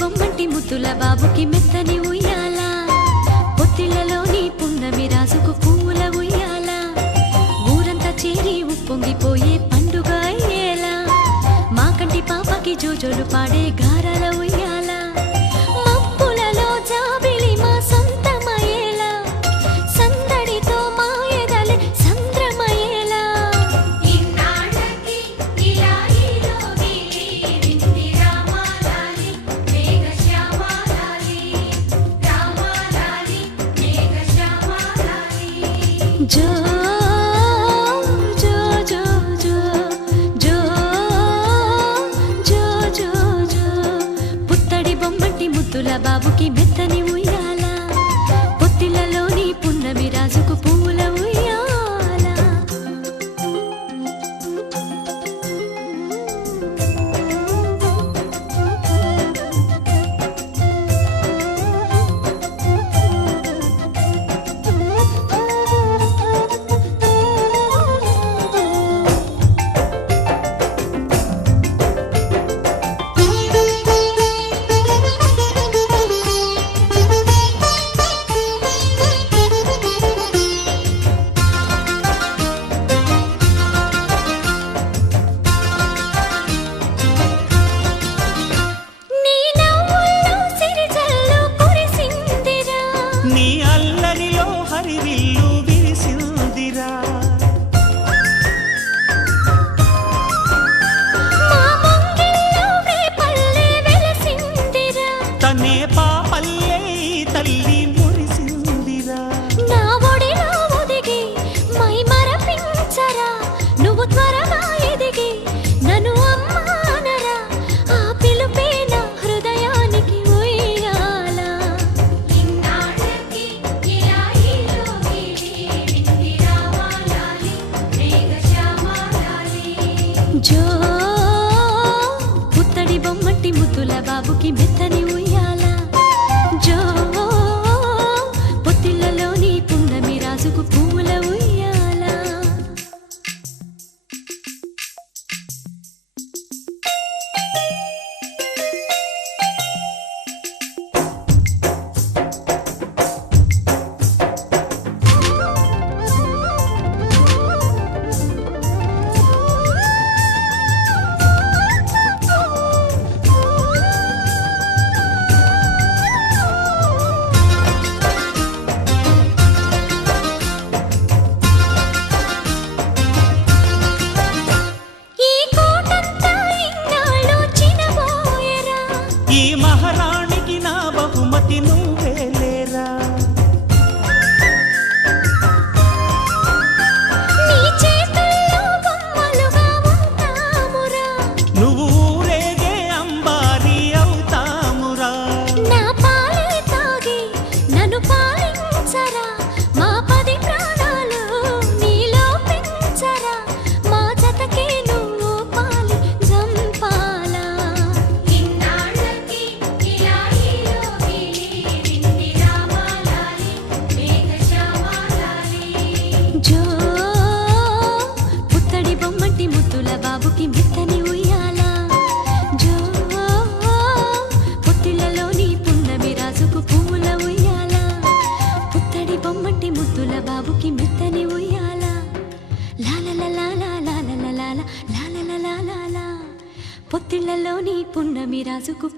బొమ్మంటి ముద్దుల బాబుకి మెత్తని ఉయ్యాల, పొత్తిళ్లలోని పున్నమి రాజుకు పూల ఉయ్యాల, ఊరంతా చేరి ఉప్పొంగిపోయే పండుగ అయ్యేలా, మా కంటి పాపకి జోజోలు పాడే గారాల ఉయ్యాల, మబ్బులలో జాబిలి మా సొంతమయ్యేలా, సందడితో మా ఎదలే సంద్రమయ్యేలా. జో జో జో జో జో జో జో జో పుత్తడి బొమ్మంటి ముద్దుల బాబుకి మెత్తని ఉయ్యాల, పొత్తిళ్లలోని పున్నమి రాజుకు పూల ఉయ్యాల. జో పుత్తడి బొమ్మటి ముద్దుల బాబుకి మెత్తని ఉయ్యాల, జో పొత్తిళ్లలోని పున్నమి రాజుకు పూల ఉయ్యాల. ఈ మహారాణికి నా బహుమతి నువ్వే లేరా, నీ చేతుల్లో బొమ్మలుగా ఉంటామురా, నువ్వు ఊరేగే అంబారి అవుతామురా, నా పాలే తాగి నన్ను పాలించరా, మా 10 ప్రాణాలు నీలో పెంచరా, మా జతకే నువ్వు పాలి జంపాలా. జో పుత్తడి బొమ్మటి ముద్దుల బాబుకి మెత్తని ఉయ్యాల, జో పొత్తిళ్లలోని పున్నమి రాజుకు పూల ఉయ్యాల, పుత్తడి బొమ్మటి ముద్దుల బాబుకి మెత్తని ఉయ్యాల, లాలలలాలా లాలలలాలా లాలలలాలా, పొత్తిళ్లలోని పున్నమి రాజుకు